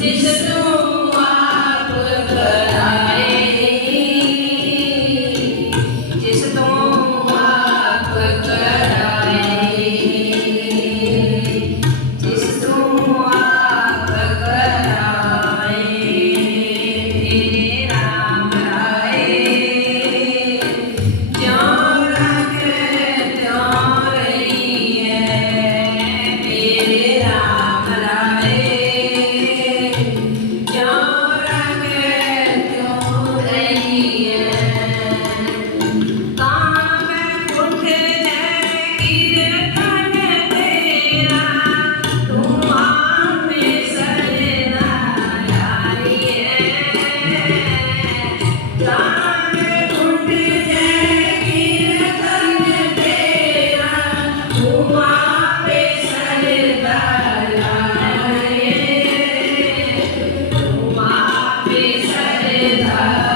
Дійся Yeah.